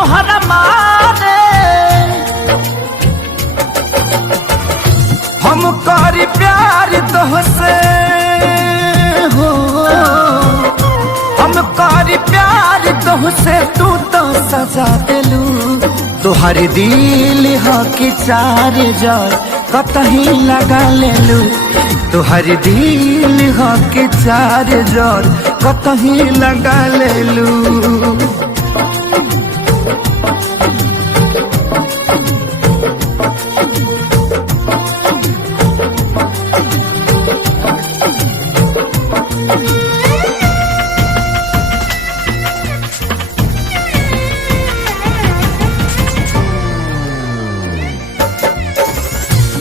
तोहरा मारे हम करी प्यार तोहसे हो, हम करी प्यार तोहसे तू तो सजा दिलू। तोहर दिल हो कि चार जार कतही लगा लेलू, तोहर दिल हो कि चार जार कतही लगा लेलू।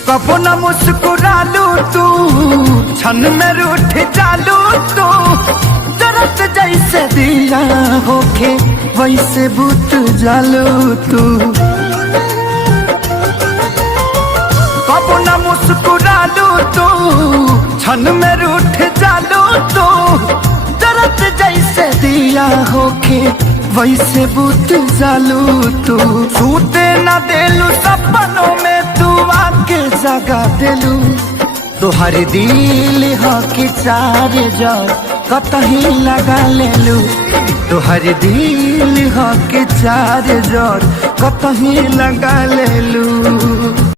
कबो न मुस्कुरालू तू, क्षण में रूठ जालू तू। जरत जैसे दिया होके वैसे बुत जालू तू। कबो न मुस्कुरालू तू, क्षण में रूठ जालू तू। जरत जैसे दिया होके वैसे बुत जालू तू। सूते न देलू सपनों में तू आके जगा दिलू। तोहर दिल हो कि चार जार कतही लगा लेलू, तोहर दिल हो कि चार जार कतही लगा लेलू।